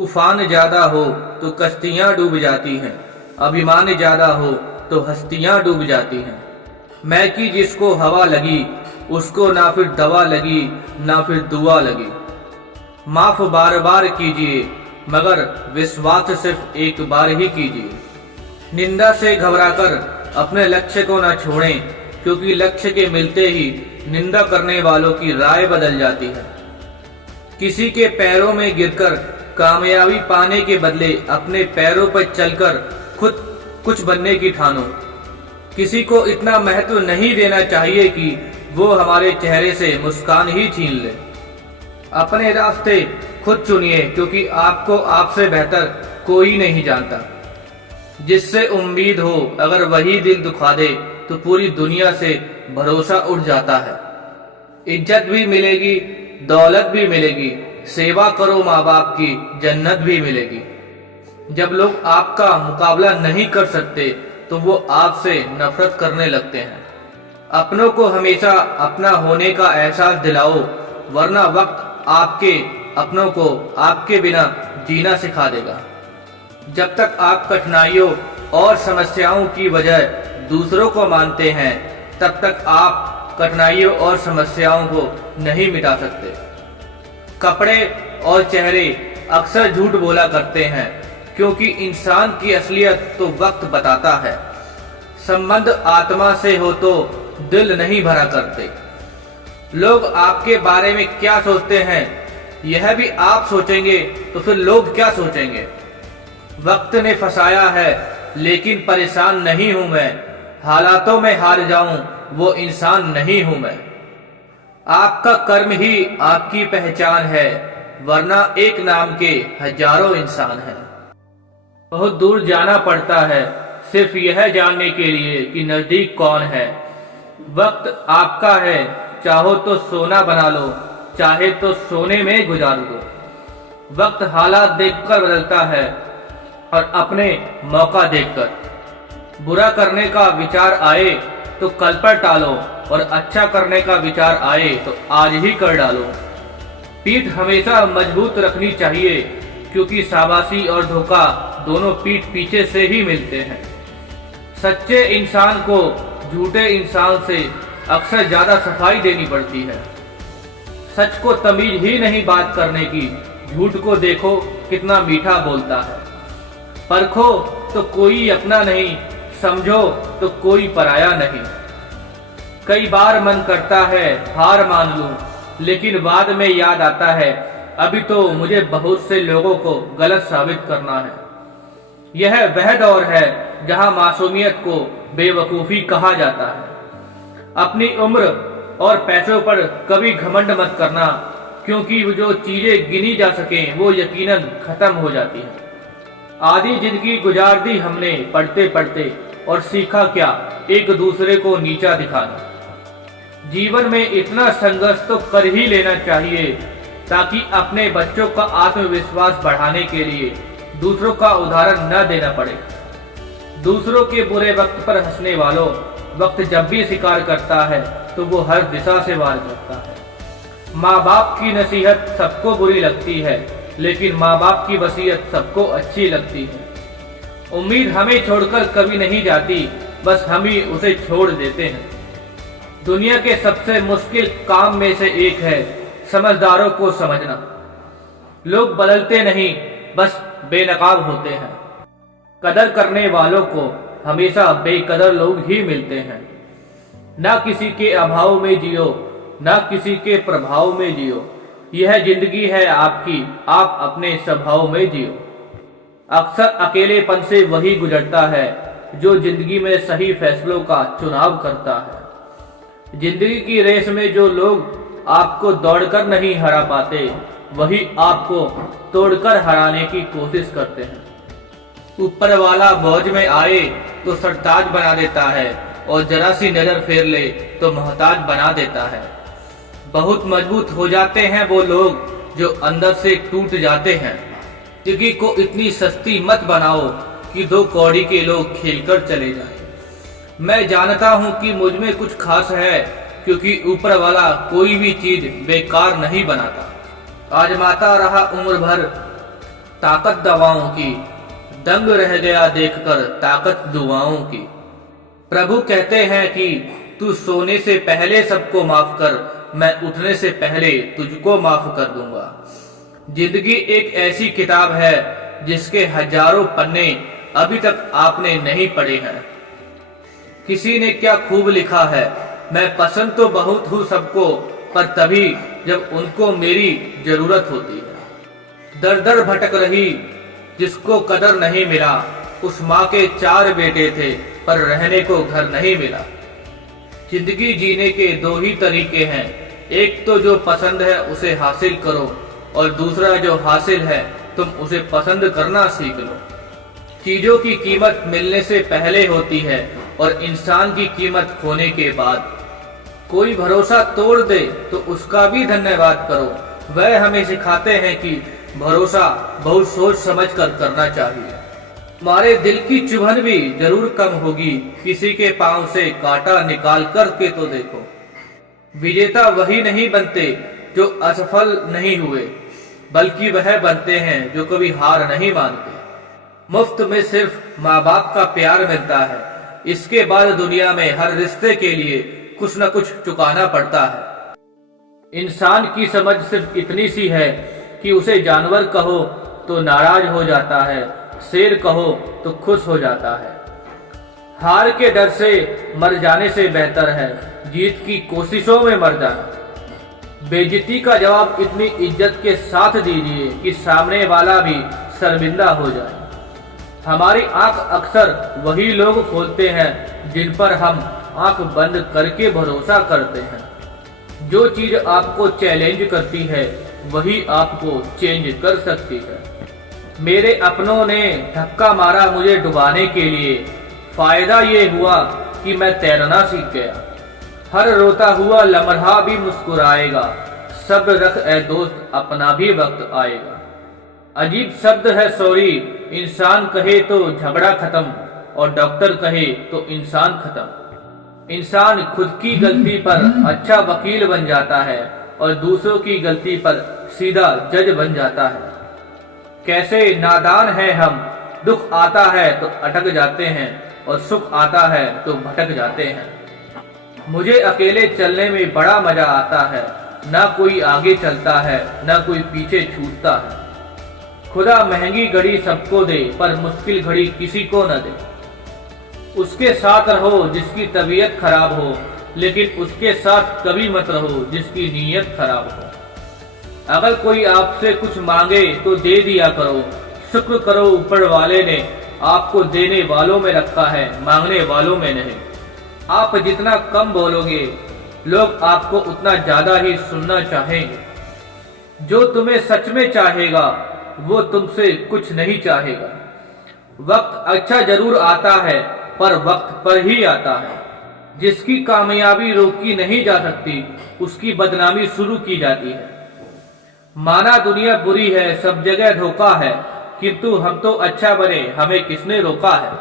तूफान ज्यादा हो तो कश्तियां डूब जाती हैं, अभिमान ज्यादा हो तो हस्तियां डूब जाती हैं। मैं की जिसको हवा लगी उसको ना फिर दवा लगी ना फिर दुआ लगी। माफ बार बार कीजिए मगर विश्वास सिर्फ एक बार ही कीजिए। निंदा से घबराकर अपने लक्ष्य को न छोड़ें, क्योंकि लक्ष्य के मिलते ही निंदा करने वालों की राय बदल जाती है। किसी के पैरों में गिरकर कामयाबी पाने के बदले अपने पैरों पर चलकर खुद कुछ बनने की ठानो। किसी को इतना महत्व नहीं देना चाहिए कि वो हमारे चेहरे से मुस्कान ही छीन ले। अपने रास्ते खुद चुनिए, क्योंकि आपको आपसे बेहतर कोई नहीं जानता। जिससे उम्मीद हो अगर वही दिल दुखा दे तो पूरी दुनिया से भरोसा उठ जाता है। इज्जत भी मिलेगी, दौलत भी मिलेगी, सेवा करो माँ बाप की, जन्नत भी मिलेगी। जब लोग आपका मुकाबला नहीं कर सकते तो वो आपसे नफरत करने लगते हैं। अपनों को हमेशा अपना होने का एहसास दिलाओ, वरना वक्त आपके अपनों को आपके बिना जीना सिखा देगा। जब तक आप कठिनाइयों और समस्याओं की वजह दूसरों को मानते हैं, तब तक आप कठिनाइयों और समस्याओं को नहीं मिटा सकते। कपड़े और चेहरे अक्सर झूठ बोला करते हैं, क्योंकि इंसान की असलियत तो वक्त बताता है। संबंध आत्मा से हो तो दिल नहीं भरा करते। लोग आपके बारे में क्या सोचते हैं यह भी आप सोचेंगे तो फिर लोग क्या सोचेंगे। वक्त ने फंसाया है लेकिन परेशान नहीं हूं मैं। हालातों में हार जाऊं वो इंसान नहीं हूं मैं। आपका कर्म ही आपकी पहचान है, वरना एक नाम के हजारों इंसान हैं। बहुत दूर जाना पड़ता है सिर्फ यह जानने के लिए कि नजदीक कौन है। वक्त आपका है, चाहो तो सोना बना लो, चाहे तो सोने में गुजार दो। वक्त हालात देखकर बदलता है और अपने मौका देखकर। बुरा करने का विचार आए तो कल पर टालो, और अच्छा करने का विचार आए तो आज ही कर डालो। पीठ हमेशा मजबूत रखनी चाहिए, क्योंकि शाबाशी और धोखा दोनों पीठ पीछे से ही मिलते हैं। सच्चे इंसान को झूठे इंसान से अक्सर ज्यादा सफाई देनी पड़ती है। सच को तमीज ही नहीं बात करने की, झूठ को देखो कितना मीठा बोलता है। परखो तो कोई अपना नहीं, समझो तो कोई पराया नहीं। कई बार मन करता है हार मान लूं, लेकिन बाद में याद आता है अभी तो मुझे बहुत से लोगों को गलत साबित करना है। यह वह दौर है जहां मासूमियत को बेवकूफी कहा जाता है। अपनी उम्र और पैसों पर कभी घमंड मत करना, क्योंकि जो चीजें गिनी जा सकें वो यकीनन खत्म हो जाती हैं। आधी जिंदगी गुजार दी हमने पढ़ते पढ़ते, और सीखा क्या, एक दूसरे को नीचा दिखाना। जीवन में इतना संघर्ष तो कर ही लेना चाहिए, ताकि अपने बच्चों का आत्मविश्वास बढ़ाने के लिए दूसरों का उदाहरण न देना पड़े। दूसरों के बुरे वक्त पर हंसने वालों, वक्त जब भी शिकार करता है तो वो हर दिशा से वार करता है। माँ बाप की नसीहत सबको बुरी लगती है, लेकिन माँ बाप की वसीयत सबको अच्छी लगती है। उम्मीद हमें छोड़कर कभी नहीं जाती, बस हम ही उसे छोड़ देते हैं। दुनिया के सबसे मुश्किल काम में से एक है समझदारों को समझना। लोग बदलते नहीं, बस बेनकाब होते हैं। कदर करने वालों को हमेशा बेकदर लोग ही मिलते हैं। ना किसी के अभाव में जियो, ना किसी के प्रभाव में जियो। यह जिंदगी है आपकी, आप अपने स्वभाव में जियो। अक्सर अकेलेपन से वही गुजरता है जो जिंदगी में सही फैसलों का चुनाव करता है। जिंदगी की रेस में जो लोग आपको दौड़कर नहीं हरा पाते, वही आपको तोड़कर हराने की कोशिश करते हैं। ऊपर वाला मौज में आए तो सरताज बना देता है, और जरा सी नजर फेर ले तो मोहताज बना देता है। बहुत मजबूत हो जाते हैं वो लोग जो अंदर से टूट जाते हैं। जिंदगी को इतनी सस्ती मत बनाओ कि 2 कौड़ी के लोग खेलकर चले जाएं। मैं जानता हूं कि मुझ में कुछ खास है, क्योंकि ऊपर वाला कोई भी चीज बेकार नहीं बनाता। आजमाता रहा उम्र भर, ताकत दवाओं की, दंग रह गया देखकर ताकत दुआओं की। प्रभु कहते हैं कि तू सोने से पहले सबको माफ कर, मैं उठने से पहले तुझको माफ कर दूंगा। जिंदगी एक ऐसी किताब है जिसके हजारों पन्ने अभी तक आपने नहीं पढ़े हैं। किसी ने क्या खूब लिखा है, मैं पसंद तो बहुत हूँ सबको, पर तभी जब उनको मेरी जरूरत होती है। दर दर भटक रही जिसको कदर नहीं मिला, उस माँ के 4 बेटे थे पर रहने को घर नहीं मिला। जिंदगी जीने के 2 ही तरीके हैं, एक तो जो पसंद है उसे हासिल करो, और दूसरा जो हासिल है तुम उसे पसंद करना सीख लो। चीजों की कीमत मिलने से पहले होती है और इंसान की कीमत खोने के बाद। कोई भरोसा तोड़ दे तो उसका भी धन्यवाद करो। वह हमें सिखाते हैं कि भरोसा बहुत सोच समझ कर करना चाहिए। हमारे दिल की चुभन भी जरूर कम होगी, किसी के पांव से कांटा निकाल कर के तो देखो। विजेता वही नहीं बनते जो असफल नहीं हुए, बल्कि वह बनते हैं जो कभी हार नहीं मानते। मुफ्त में सिर्फ माँ बाप का प्यार मिलता है, इसके बाद दुनिया में हर रिश्ते के लिए कुछ न कुछ चुकाना पड़ता है। इंसान की समझ सिर्फ इतनी सी है कि उसे जानवर कहो तो नाराज हो जाता है, शेर कहो तो खुश हो जाता है। हार के डर से मर जाने से बेहतर है जीत की कोशिशों में मर जाना। बेइज्जती का जवाब इतनी इज्जत के साथ दीजिए कि सामने वाला भी शर्मिंदा हो जाए। हमारी आंख अक्सर वही लोग खोलते हैं जिन पर हम आंख बंद करके भरोसा करते हैं। जो चीज आपको चैलेंज करती है वही आपको चेंज कर सकती है। मेरे अपनों ने धक्का मारा मुझे डुबाने के लिए, फायदा ये हुआ कि मैं तैरना सीख गया। हर रोता हुआ लम्हा भी मुस्कुराएगा, सब्र रख ए दोस्त अपना भी वक्त आएगा। अजीब शब्द है सॉरी, इंसान कहे तो झगड़ा खत्म और डॉक्टर कहे तो इंसान खत्म। इंसान खुद की गलती पर अच्छा वकील बन जाता है और दूसरों की गलती पर सीधा जज बन जाता है। कैसे नादान है हम, दुख आता है तो अटक जाते हैं और सुख आता है तो भटक जाते हैं। मुझे अकेले चलने में बड़ा मजा आता है, ना कोई आगे चलता है ना कोई पीछे छूटता है। खुदा महंगी घड़ी सबको दे पर मुश्किल घड़ी किसी को न दे। उसके साथ रहो जिसकी तबीयत खराब हो, लेकिन उसके साथ कभी मत रहो जिसकी नीयत खराब हो। अगर कोई आपसे कुछ मांगे तो दे दिया करो, शुक्र करो ऊपर वाले ने आपको देने वालों में रखा है, मांगने वालों में नहीं। आप जितना कम बोलोगे लोग आपको उतना ज्यादा ही सुनना चाहेंगे। जो तुम्हें सच में चाहेगा वो तुमसे कुछ नहीं चाहेगा। वक्त अच्छा जरूर आता है पर वक्त पर ही आता है। जिसकी कामयाबी रोकी नहीं जा सकती उसकी बदनामी शुरू की जाती है। माना दुनिया बुरी है, सब जगह धोखा है, किंतु हम तो अच्छा बने, हमें किसने रोका है।